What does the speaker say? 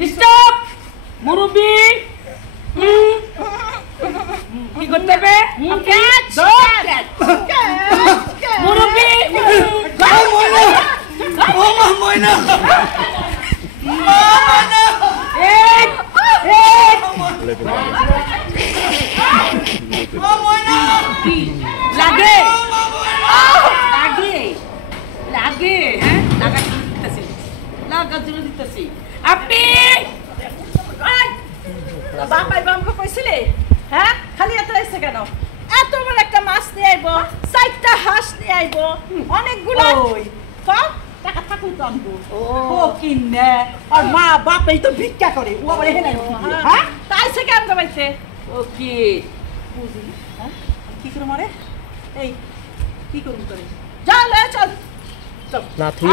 stop মুরব্বি কি করতে হবে মুরব্বি ময়না লাগে লাগে লাগে হ্যাঁ লাগার জন্য দিতেছি লাগার জন্য দিতেছি আপনি বাপাই বামকে কইছিলে হ্যাঁ খালি এত এসে কেন এত বড় একটা মাছ নিয়ে আইবো চারটা হাঁস নিয়ে আইবো অনেকগুলো কম টাকা থাকুই তো আনবো ও কিনে আর মা বাপই তো ভিক্ষা করে ও আবার হেলাই হ্যাঁ তাই সে কেন কমাইছে ওকে বুঝি হ্যাঁ কি করে মারে এই কি করুম করে যা লয়ে চল না তুই